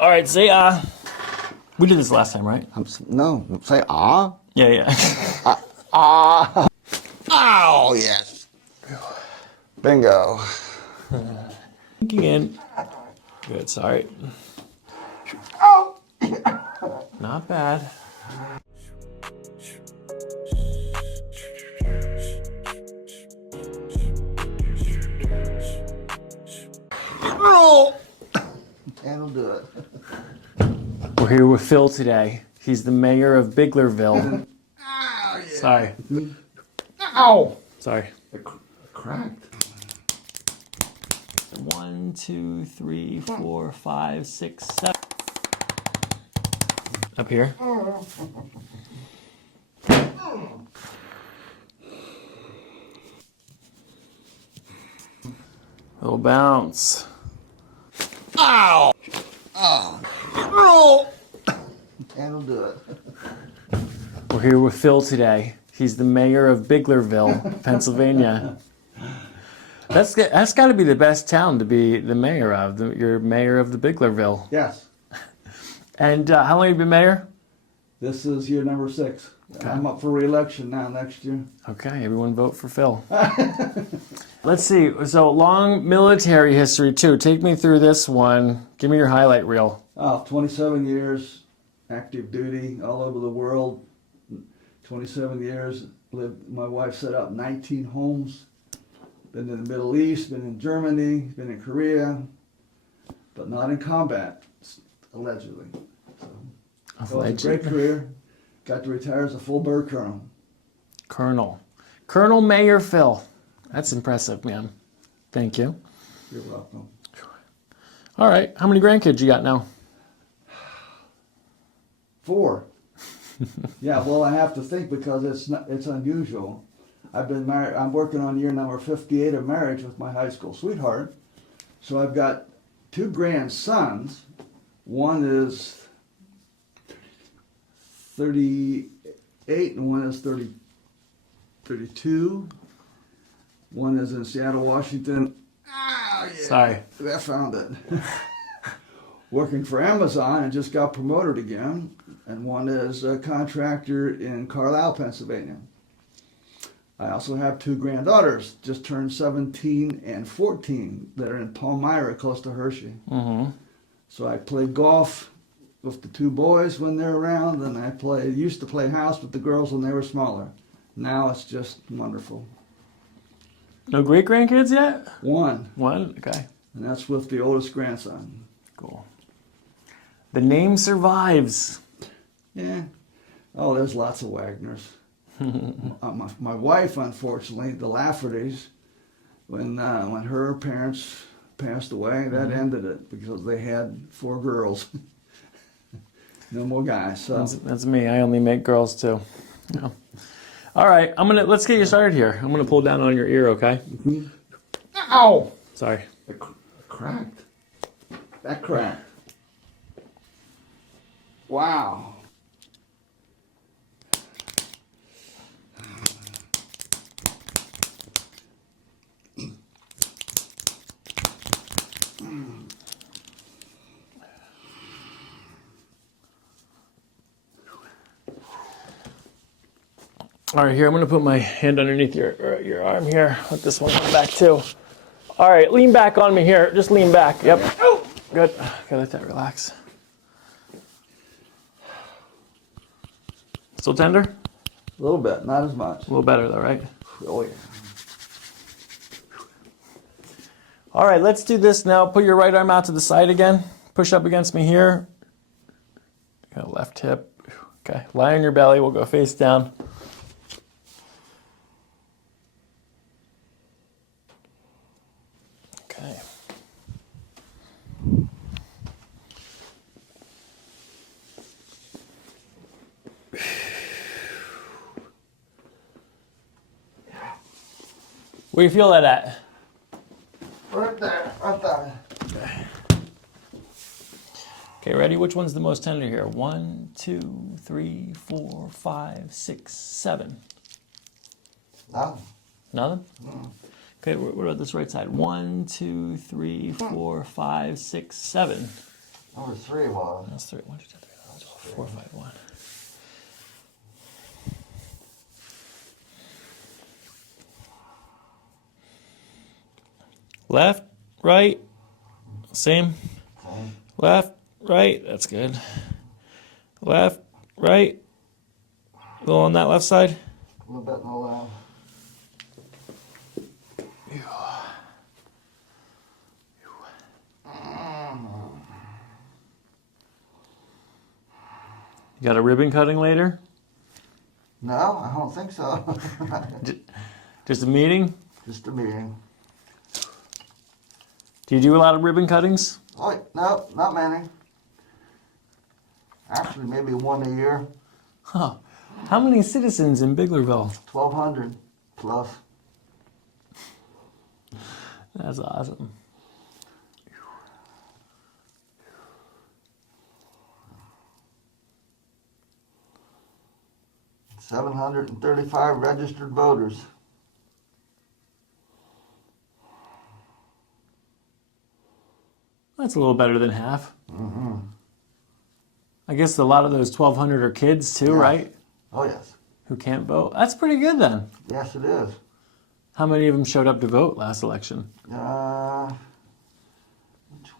All right, say we did this last time, right? No, say ah. Yeah, yeah. Ah. Oh, yes. Bingo. Sinking in. Good, sorry. Oh. Not bad. Oh. That'll do it. We're here with Phil today. He's the mayor of Biglerville. Oh, yeah. Sorry. Ow. Sorry. Cracked. 1, 2, 3, 4, 5, 6, 7. Up here. Little bounce. Ow. Oh. Oh. That'll do it. We're here with Phil today. He's the mayor of Biglerville, Pennsylvania. That's got to be the best town to be the mayor of. You're mayor of the Biglerville. Yes. And how long have you been mayor? This is year number 6. Okay. I'm up for re-election now next year. Okay, everyone vote for Phil. Let's see. So long military history too. Take me through this one. Give me your highlight reel. 27 years, active duty all over the world. 27 years. My wife set up 19 homes. Been in the Middle East, been in Germany, been in Korea, but not in combat, allegedly. So it was a great career. Got to retire as a full bird colonel. Colonel Mayor Phil. That's impressive, man. Thank you. You're welcome. All right. How many grandkids you got now? 4. Yeah, well, I have to think because it's unusual. I've been married. I'm working on year number 58 of marriage with my high school sweetheart. So I've got 2 grandsons. One is 38 and one is 32. One is in Seattle, Washington. Ah, yeah. Sorry. I found it. Working for Amazon and just got promoted again. And one is a contractor in Carlisle, Pennsylvania. I also have 2 granddaughters, just turned 17 and 14, that are in Palmyra, close to Hershey. Mm-hmm. So I play golf with the 2 boys when they're around, and I used to play house with the girls when they were smaller. Now it's just wonderful. No great grandkids yet? One, Okay. and that's with the oldest grandson. Cool. The name survives. Yeah. Oh, there's lots of Wagners. My wife, unfortunately, the Laffertys, when her parents passed away, that ended it because they had 4 girls. No more guys. So That's me. I only make girls too. Yeah. All right. Let's get you started here. I'm gonna pull down on your ear, okay? Mm-hmm. Ow! Sorry. It cracked. That cracked. Wow. All right, here, I'm gonna put my hand underneath your arm here. Let this one come back too. All right, lean back on me here. Just lean back. Yep. Good. Okay, let that relax. Still tender? A little bit, not as much. A little better though, right? Oh, yeah. All right, let's do this now. Put your right arm out to the side again. Push up against me here. Got a left hip. Okay, lie on your belly. We'll go face down. Okay. Where do you feel that at? Right there, right there. Okay, ready? Which one's the most tender here? 1, 2, 3, 4, 5, 6, 7. No. Nothing? No. Okay, what about this right side? 1, 2, 3, 4, 5, 6, 7. Number 3 was. That's 3. 1, 2, 3, 4, 5, 1. Left, right, same. Same. Left, right, that's good. Left, right, go on that left side. A little bit in the left. You got a ribbon cutting later? No, I don't think so. Just a meeting? Just a meeting. Do you do a lot of ribbon cuttings? Oh, no, not many. Actually, maybe 1 a year. Huh. How many citizens in Biglerville? 1,200 plus. That's awesome. 735 registered voters. That's a little better than half. I guess a lot of those 1,200 are kids too, Yeah. right? Oh, yes. Who can't vote. That's pretty good then. Yes, it is. How many of them showed up to vote last election? Which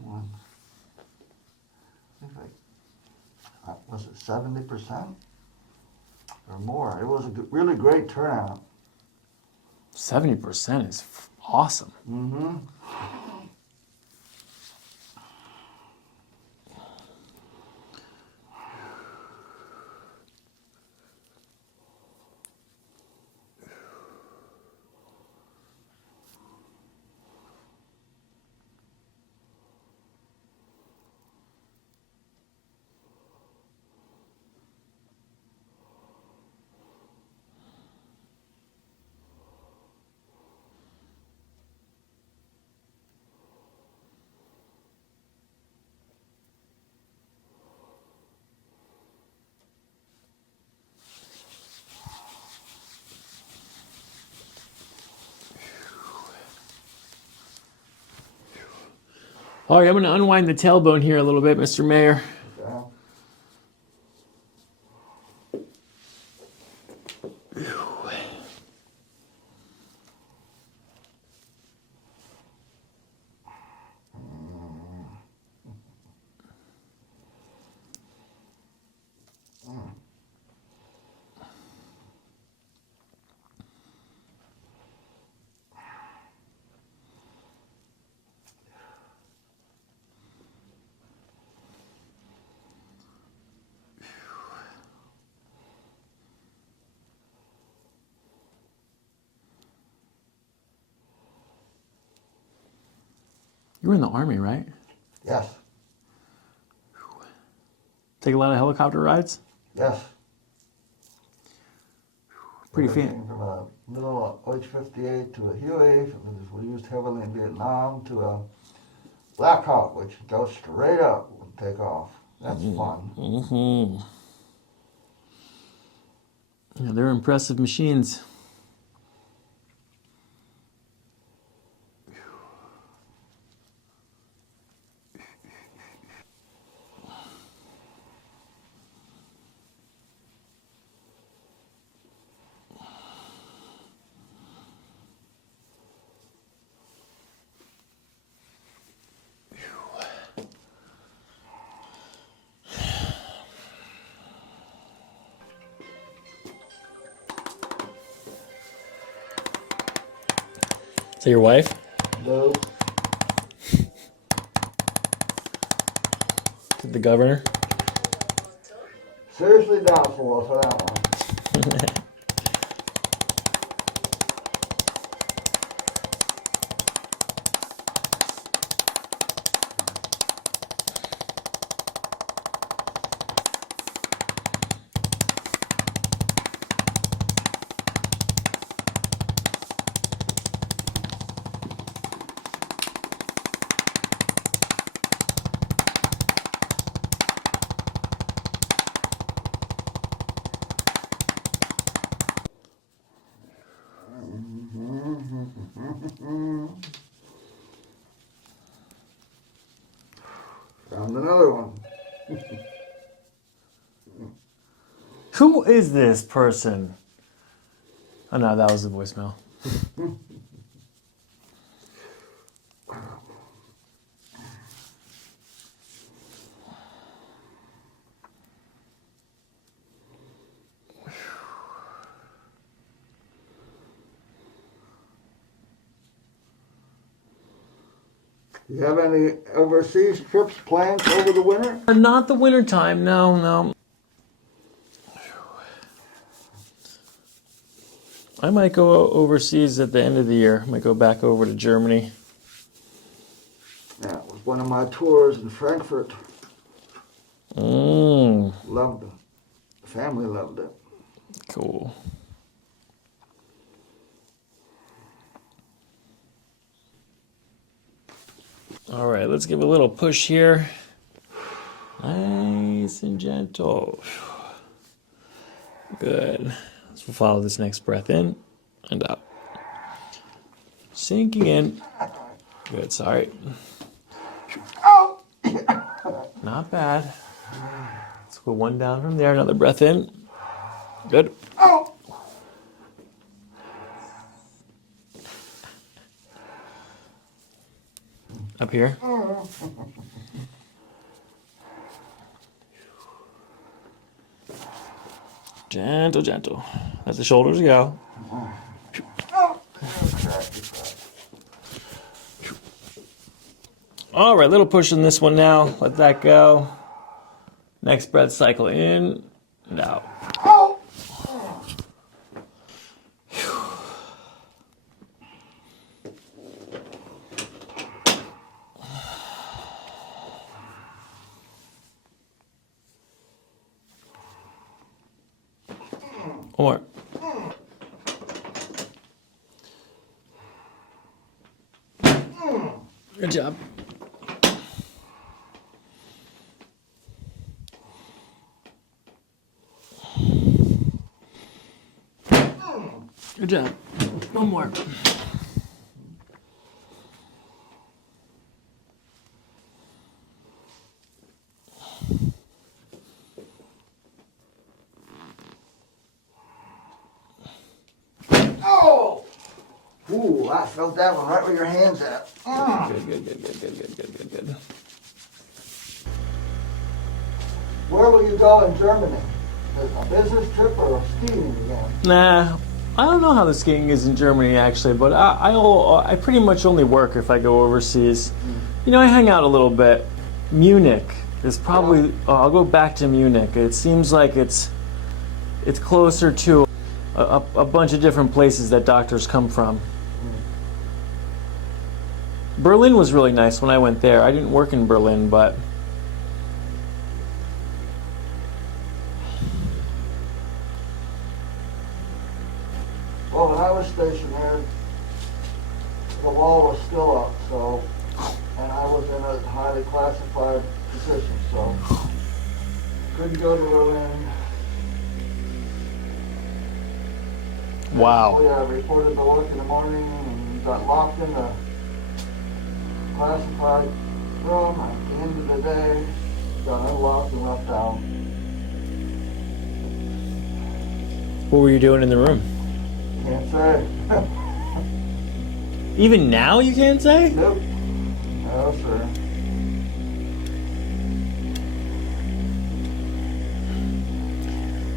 one? I think was it 70% or more? It was a really great turnout. 70% is awesome. Mm-hmm. All right, I'm going to unwind the tailbone here a little bit, Mr. Mayor. Okay. You were in the Army, right? Yes. Take a lot of helicopter rides? Yes. Pretty Everything from a little H-58 to a Huey, which was used heavily in Vietnam, to a Black Hawk, which goes straight up and take off. That's fun. Mm-hmm. Yeah, they're impressive machines. Is that your wife? No. The governor? Seriously doubtful for that one. Found another one. Who is this person? Oh no, that was the voicemail. You have any overseas trips planned over the winter? Not the winter time, no. I might go overseas at the end of the year. I might go back over to Germany. That was one of my tours in Frankfurt. Loved it. The family loved it. Cool. All right, let's give a little push here. Nice and gentle. Good. So we'll follow this next breath in and out. Sinking in. Good, sorry. Not bad. Let's go one down from there. Another breath in. Good. Up here. Gentle, gentle. Let the shoulders go. All right, little push in this one now. Let that go. Next breath, cycle in and out. One more. Good job. Good job. One more. Oh! Ooh, I felt that one right where your hand's at. Good. Where will you go in Germany? A business trip or skiing again? Nah, I don't know how the skiing is in Germany actually, but I pretty much only work if I go overseas. You know, I hang out a little bit. Munich is probably. I'll go back to Munich. It seems like it's closer to a bunch of different places that doctors come from. Berlin was really nice when I went there. I didn't work in Berlin, but. Well, when I was stationed there, the wall was still up, so, and I was in a highly classified position, so couldn't go to Berlin. Wow. I reported to work in the morning and got locked in the classified room. At the end of the day, got unlocked and left out. What were you doing in the room? Can't say. Even now you can't say? Nope. No, sir.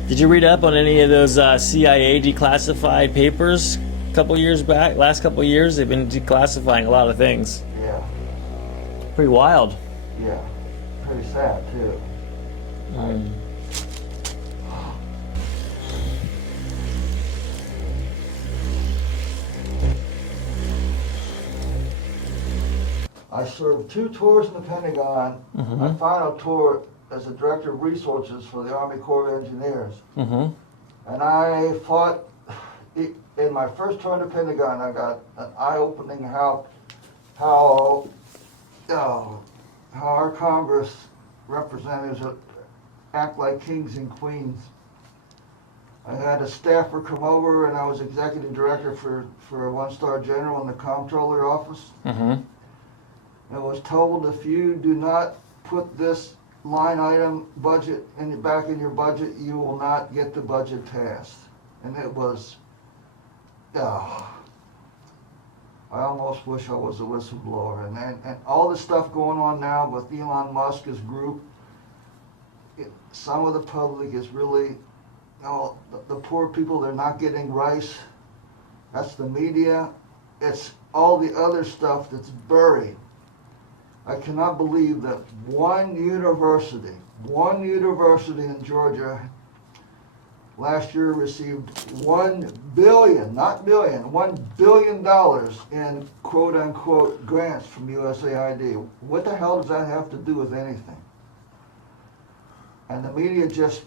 Did you read up on any of those CIA declassified papers a couple years back? Last couple years, they've been declassifying a lot of things. Yeah. Pretty wild. Yeah. Pretty sad, too. I served 2 tours in the Pentagon. My final tour as the Director of Resources for the Army Corps of Engineers. And I fought, in my first tour in the Pentagon, I got an eye-opening how our Congress representatives act like kings and queens. I had a staffer come over and I was executive director for a 1-star general in the comptroller office. I was told if you do not put this line item budget back in your budget, you will not get the budget passed. And it was, I almost wish I was a whistleblower. And all the stuff going on now with Elon Musk's group, some of the public is really, the poor people, they're not getting rice. That's the media. It's all the other stuff that's buried. I cannot believe that one university in Georgia last year received $1 billion, not million, $1 billion in quote unquote grants from USAID. What the hell does that have to do with anything? And the media just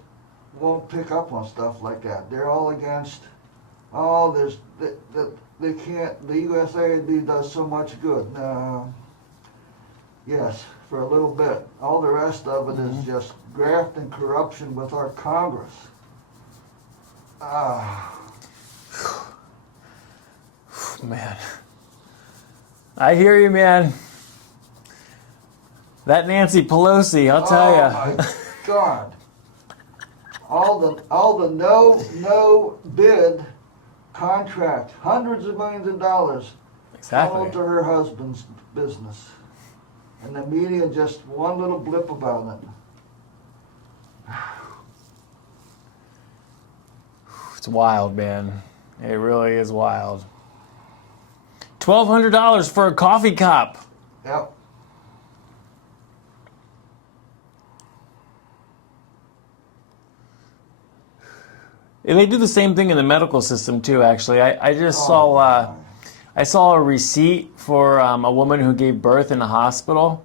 won't pick up on stuff like that. They're all against, they can't, the USAID does so much good. No. Yes, for a little bit. All the rest of it is just graft and corruption with our Congress. Man. I hear you, man. That Nancy Pelosi, I'll tell Oh ya. my God. All the no bid contract, hundreds of millions of dollars funneled to Exactly. her husband's business. And the media just one little blip about it. It's wild, man. It really is wild. $1,200 for a coffee cup. Yep. And they do the same thing in the medical system too, actually. I just saw I saw a receipt for a woman who gave birth in a hospital,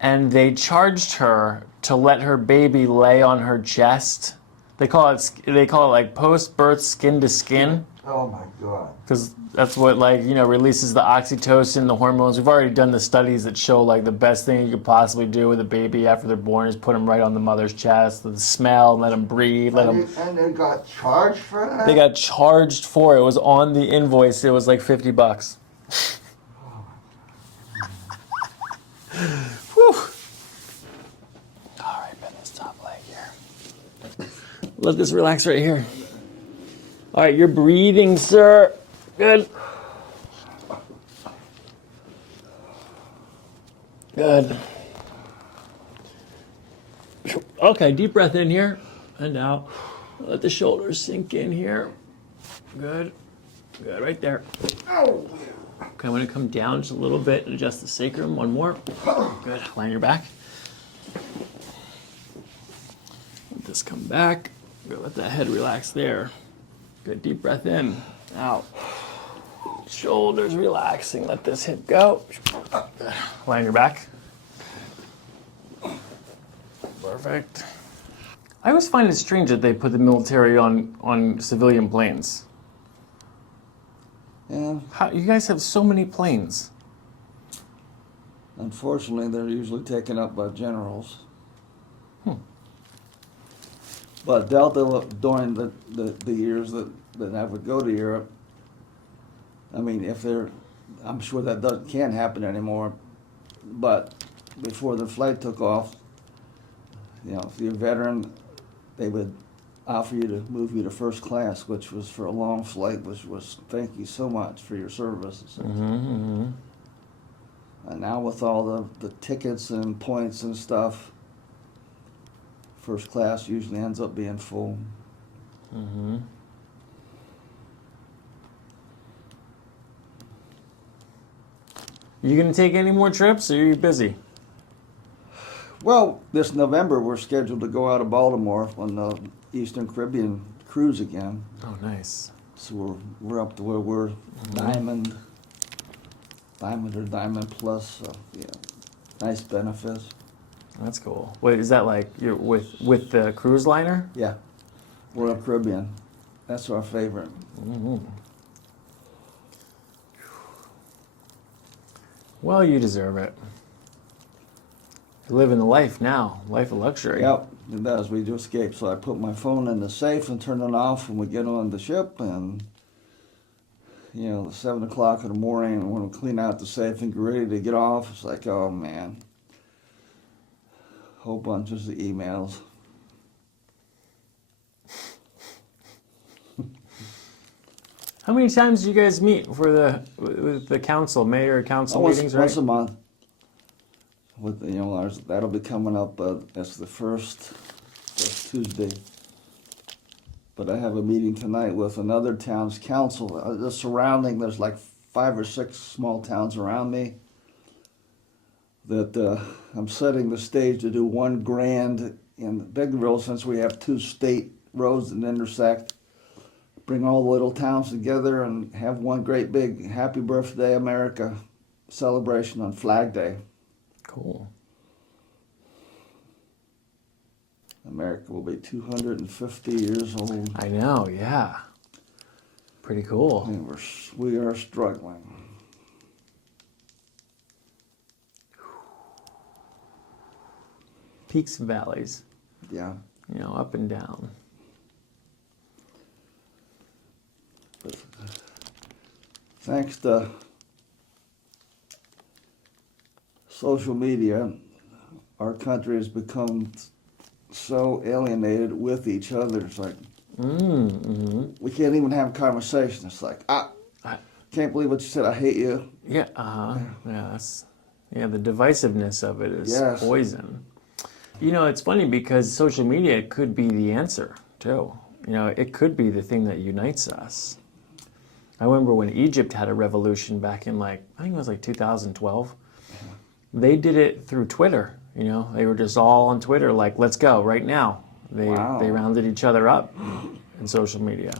and they charged her to let her baby lay on her chest. They call it like post-birth skin to skin, Oh my God. because that's what releases the oxytocin, the hormones. We've already done the studies that show like the best thing you could possibly do with a baby after they're born is put them right on the mother's chest, the smell, let them breathe, let them. And they got charged for that? They got charged for it. It was on the invoice. It was like $50. Whew. All right, bend this top leg here. Let this relax right here. All right, you're breathing, sir. Good. Good. Okay, deep breath in here and out. Let the shoulders sink in here. Good. Good, right there. Oh. Okay, I'm going to come down just a little bit and adjust the sacrum. One more. Good. Lie on your back. Let this come back. Good. Let that head relax there. Good. Deep breath in. Out. Shoulders relaxing. Let this hip go. Good. Lie on your back. Perfect. I always find it strange that they put the military on civilian planes. Yeah, How, you guys have so many planes. unfortunately, they're usually taken up by generals. But Delta, during the years that I would go to Europe, I mean, I'm sure that can't happen anymore, but before the flight took off, if you're a veteran, they would offer you to move you to first class, which was for a long flight, which was thank you so much for your service. And now with all the tickets and points and stuff, first class usually ends up being full. You gonna take any more trips, or are you busy? Well, this November we're scheduled to go out of Baltimore on the Eastern Caribbean cruise again. Oh, nice. So we're up to where we're diamond or diamond plus. So yeah, nice benefits. That's cool. Wait, is that like you're with the cruise liner? Yeah, Royal Caribbean. That's our favorite. Well, you deserve it. You're living the life now, life of luxury. Yep, it does. We do escape. So I put my phone in the safe and turn it off when we get on the ship. And, 7 o'clock in the morning, when we clean out the safe and get ready to get off, it's like, oh, man. whole bunches of emails. How many times do you guys meet for the council, mayor council meetings, right? Once a month. With that'll be coming up as the first Tuesday. But I have a meeting tonight with another town's council. There's like 5 or 6 small towns around me that I'm setting the stage to do one grand in Biglerville, since we have 2 state roads that intersect. Bring all the little towns together and have one great big Happy Birthday America celebration on Flag Day. Cool. America will be 250 years old. I know, yeah. Pretty cool. And we are struggling. Peaks and valleys, Yeah. Up and down. But thanks to social media, our country has become so alienated with each other. It's like, we can't even have a conversation. It's like, can't believe what you said. I hate you. Yeah, the divisiveness of it is poison. It's funny because social media could be the answer too. It could be the thing that unites us. I remember when Egypt had a revolution back in I think it was 2012. They did it through Twitter. They were just all on Twitter, let's go right now. They rounded each other up in social media.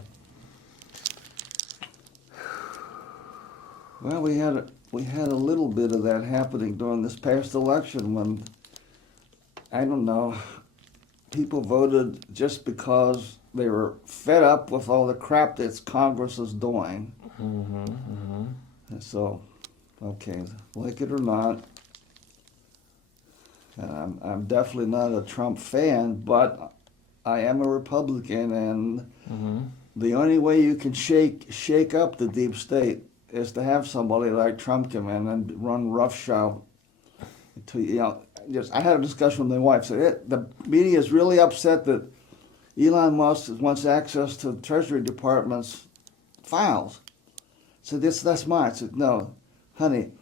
Well, we had a little bit of that happening during this past election when, I don't know, people voted just because they were fed up with all the crap that Congress is doing. And so, okay, like it or not, I'm definitely not a Trump fan, but I am a Republican, and the only way you can shake up the deep state is to have somebody like Trump come in and run roughshod. I had a discussion with my wife. So the media is really upset that Elon Musk wants access to the Treasury Department's files. So that's mine. I said, no, honey,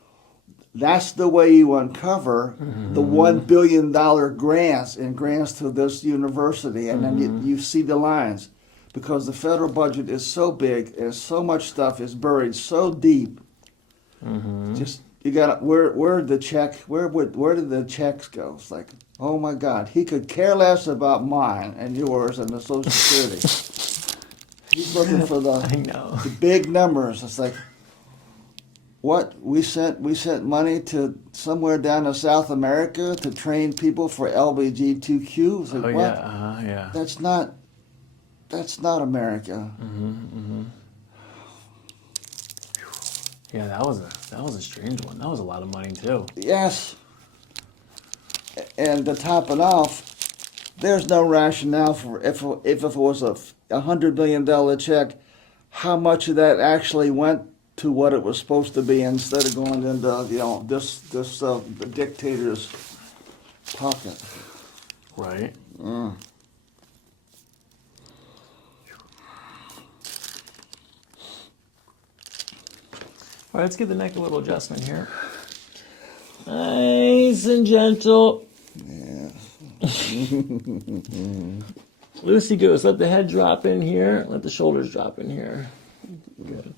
that's the way you uncover the $1 billion grants to this university. And then you see the lines. Because the federal budget is so big and so much stuff is buried so deep. Just, you got where did the checks go? It's like, oh my God, he could care less about mine and yours and the Social Security. He's looking for the big numbers. It's like, what, we sent money to somewhere down in South America to train people for LGBTQ. It's like, what? Yeah. That's not America. Yeah, that was a strange one. That was a lot of money too. Yes. And to top it off, there's no rationale for if it was a $100 million check, how much of that actually went to what it was supposed to be instead of going into the dictator's pocket. Right. All right, let's give the neck a little adjustment here. Nice and gentle. Yeah. Loosey goose. Let the head drop in here. Let the shoulders drop in here. Good.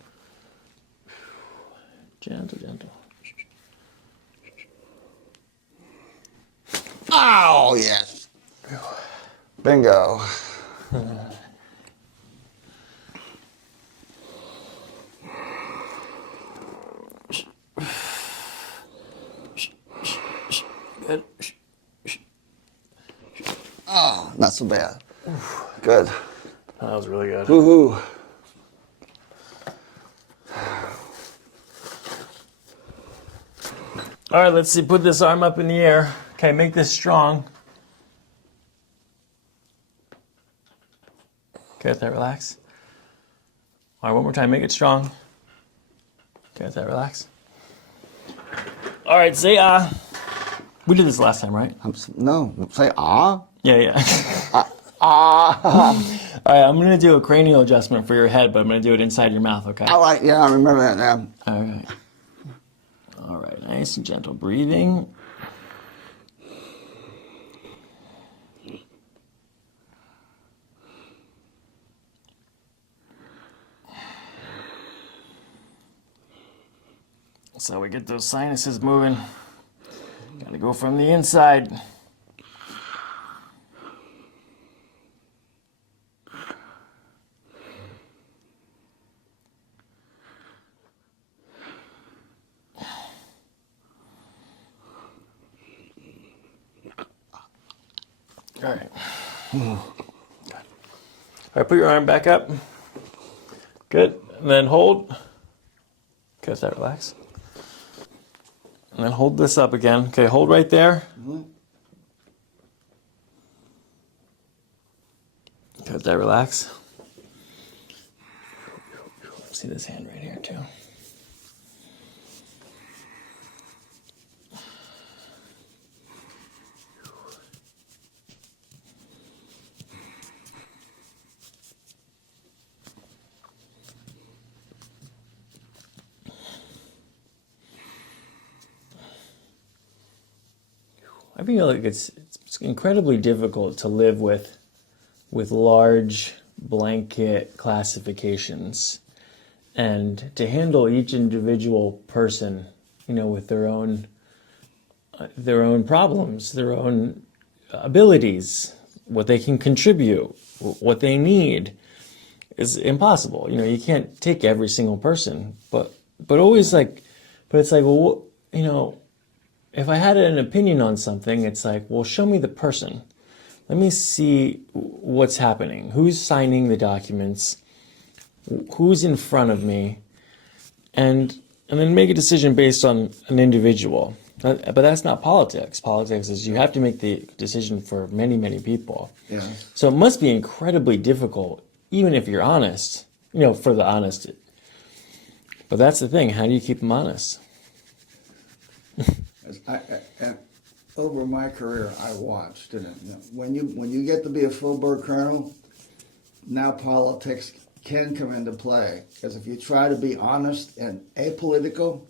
Gentle. Oh, yes. Bingo. Good. Oh, not so bad. Good. That was really good. Woohoo. All right, let's see. Put this arm up in the air. Okay, make this strong. Okay, let that relax. All right, one more time. Make it strong. Okay, let that relax. All right, say ah. We did this last time, right? No, say ah. Yeah, yeah. Ah. All right, I'm going to do a cranial adjustment for your head, but I'm going to do it inside your mouth, okay? All right, yeah, I remember that now. All right. All right, nice and gentle breathing. So we get those sinuses moving. Got to go from the inside. All right. Good. All right, put your arm back up. Good. And then hold. Okay, that relax. And then hold this up again. Okay, hold right there. Okay, that relax. See this hand right here too. I feel like it's incredibly difficult to live with large blanket classifications, and to handle each individual person, with their own problems, their own abilities, what they can contribute, what they need, is impossible. You can't take every single person, but always but it's like, well, if I had an opinion on something, it's like, well, show me the person. Let me see what's happening. Who's signing the documents? Who's in front of me? And then make a decision based on an individual. But that's not politics. Politics is you have to make the decision for many, many people. Yeah. So it must be incredibly difficult, even if you're honest, for the honest. But that's the thing. How do you keep them honest? Over my career, I watched, and when you get to be a full-bird colonel, now politics can come into play. Because if you try to be honest and apolitical,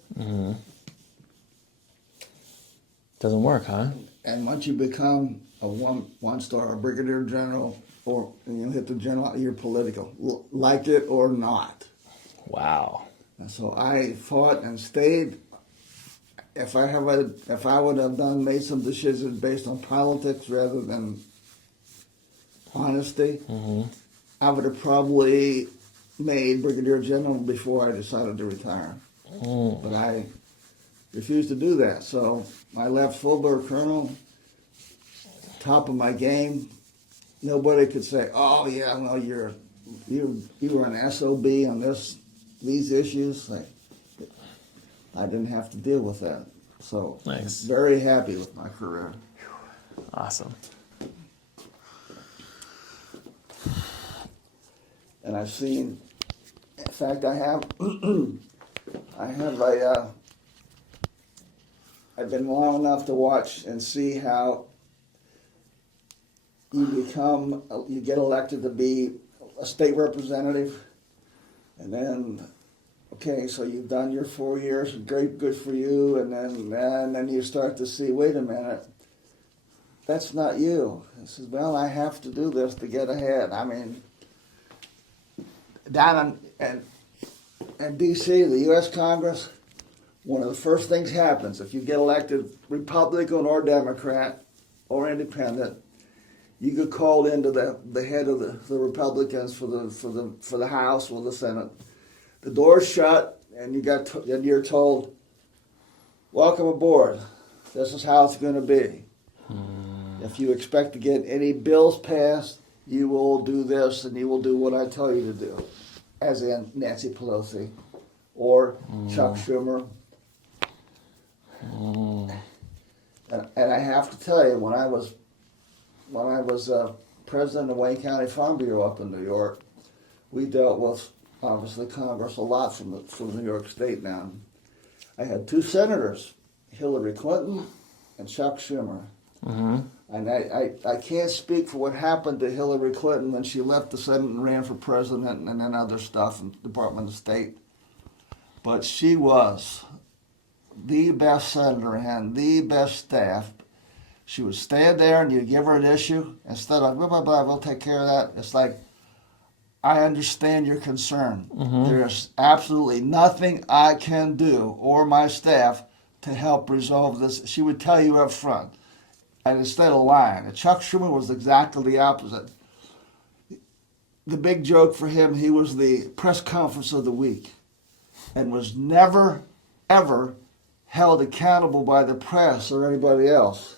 doesn't work, huh? and once you become a one-star, a brigadier general, or hit the general, you're political, like it or not. Wow. And so I fought and stayed. If I would have made some decisions based on politics rather than honesty, I would have probably made brigadier general before I decided to retire. But I refused to do that. So I left full-bird colonel, top of my game. Nobody could say, "Oh yeah, well you were an SOB on these issues." I didn't have to deal with that. So nice. Very happy with my career. Awesome. And I've seen, in fact, I've been long enough to watch and see how you get elected to be a state representative, and then, okay, so you've done your 4 years, great, good for you, and then you start to see, wait a minute, that's not you. He says, well, I have to do this to get ahead. I mean, down in D.C., the U.S. Congress, one of the first things happens if you get elected Republican or Democrat or Independent, you get called into the head of the Republicans for the House or the Senate. The door's shut, and you're told, "Welcome aboard. This is how it's going to be. If you expect to get any bills passed, you will do this, and you will do what I tell you to do," as in Nancy Pelosi or Chuck Schumer. And I have to tell you, when I was president of Wayne County Farm Bureau up in New York, we dealt with obviously Congress a lot from New York State. Now, I had two senators, Hillary Clinton and Chuck Schumer. Mm-hmm. And I can't speak for what happened to Hillary Clinton when she left the Senate and ran for president and then other stuff in the Department of State. But she was the best senator and the best staff. She would stand there and you give her an issue. Instead of, blah, blah, blah, we'll take care of that. It's like, I understand your concern. Mm-hmm. There's absolutely nothing I can do or my staff to help resolve this. She would tell you up front. And instead of lying. And Chuck Schumer was exactly the opposite. The big joke for him, he was the press conference of the week and was never, ever held accountable by the press or anybody else.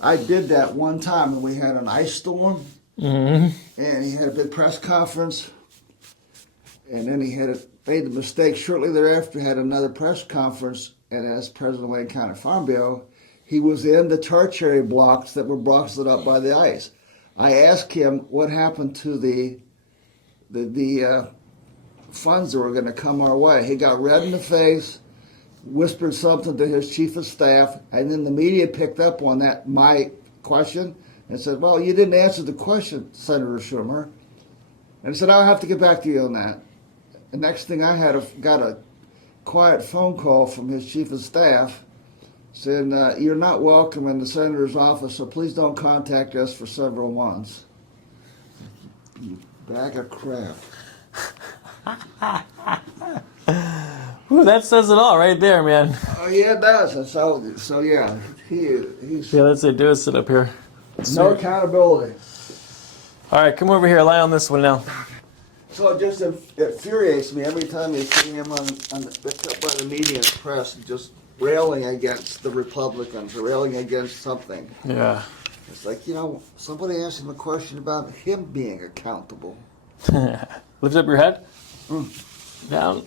I did that one time when we had an ice storm, and he had a big press conference, and then he made the mistake shortly thereafter, had another press conference, and as president of Wayne County Farm Bureau, he was in the tertiary blocks that were busted up by the ice. I asked him what happened to the funds that were going to come our way. He got red in the face, whispered something to his chief of staff, and then the media picked up on that, my question, and said, well, you didn't answer the question, Senator Schumer. And he said, I'll have to get back to you on that. The next thing I got a quiet phone call from his chief of staff saying, you're not welcome in the senator's office, so please don't contact us for several months. You bag of crap. Ooh, that says it all right there, man. Oh, yeah, it does. And so yeah, he's Yeah, let's do a sit up here. no accountability. All right, come over here. Lie on this one now. So it just infuriates me every time you see him picked up by the media and press, just railing against the Republicans, or railing against something. Yeah. It's like, somebody asked him a question about him being accountable. Lift up your head. Down.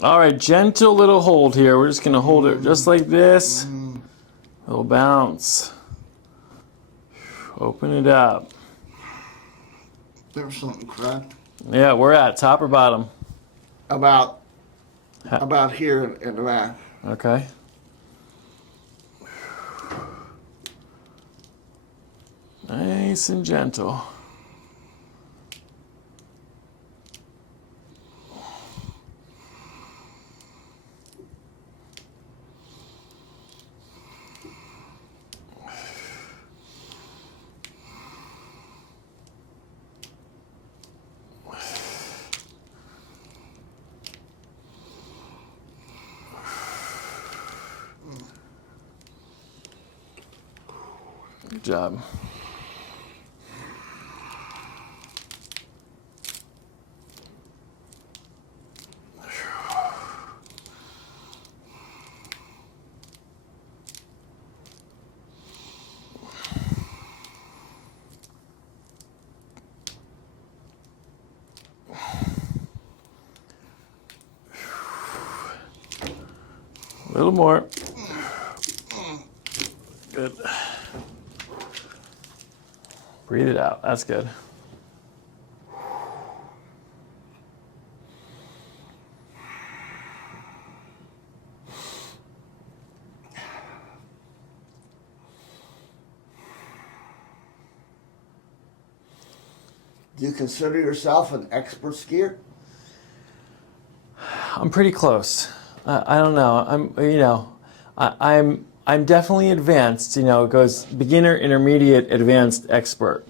All right, gentle little hold here. We're just going to hold it just like this. Little bounce. Open it up. There's something cracked. Yeah, we're at top or bottom? About here in the back. Okay. Nice and gentle. Good job. A little more. Good. Breathe it out. That's good. Do you consider yourself an expert skier? I'm pretty close. I don't know. I'm definitely advanced. It goes beginner, intermediate, advanced, expert.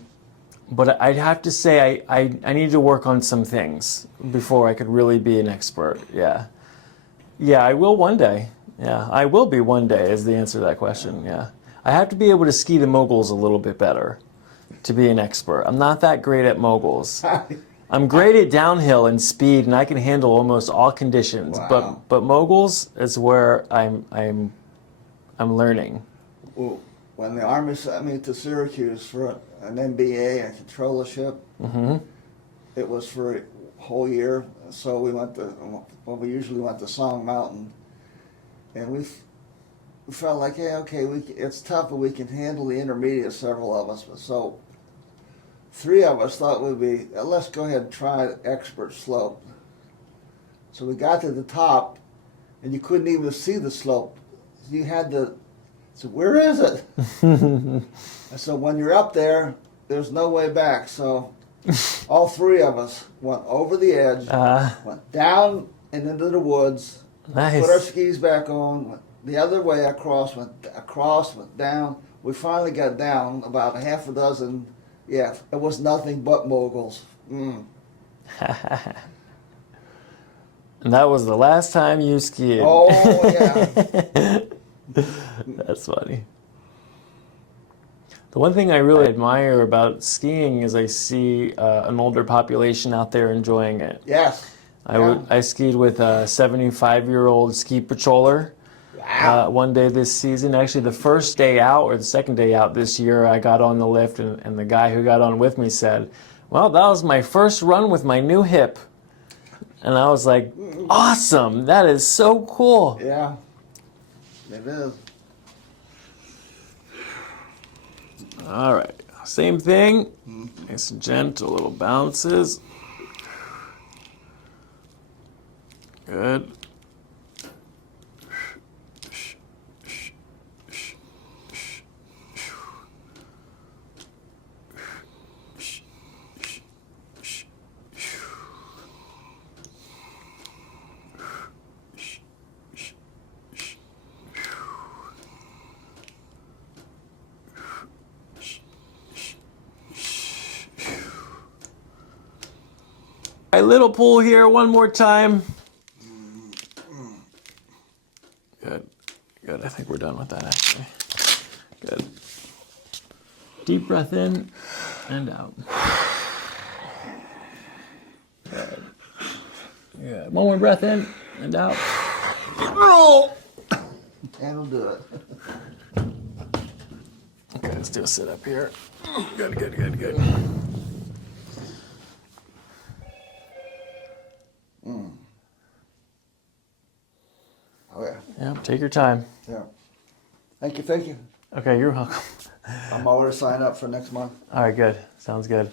But I'd have to say I need to work on some things before I could really be an expert. Yeah. Yeah, I will one day. Yeah, I will be one day is the answer to that question. Yeah. I have to be able to ski the moguls a little bit better to be an expert. I'm not that great at moguls. I'm great at downhill and speed, and I can handle almost all conditions. Wow. But moguls is where I'm learning. Well, when the Army sent me to Syracuse for an MBA, a controllership, it was for a whole year. So we usually went to Song Mountain, and we felt like, hey, okay, it's tough, but we can handle the intermediate, several of us. But so three of us thought would be, let's go ahead and try the expert slope. So we got to the top, and you couldn't even see the slope. You had to, so where is it? And so when you're up there, there's no way back. So all three of us went over the edge, went down and into the woods, Nice. put our skis back on, went the other way across, went down. We finally got down about a half a dozen. Yeah, it was nothing but moguls. And that was the last time you skied. Oh, yeah. That's funny. The one thing I really admire about skiing is I see an older population out there enjoying it. Yes. I skied with a 75-year-old ski patroller one day this season. Actually, the first day out or the second day out this year, I got on the lift, and the guy who got on with me said, "Well, that was my first run with my new hip." And I was like, "Awesome! That is so cool." Yeah, it is. All right, same thing. Nice and gentle, little bounces. Good. A little pull here one more time. Good. Good. I think we're done with that actually. Good. Deep breath in and out. Good. Good. One more breath in and out. That'll do it. Okay, let's do a sit up here. Good, good, good, good. Oh, yeah. Yeah, take your time. Yeah. Thank you, thank you. Okay, you're welcome. I'm already signed up for next month. All right, good. Sounds good.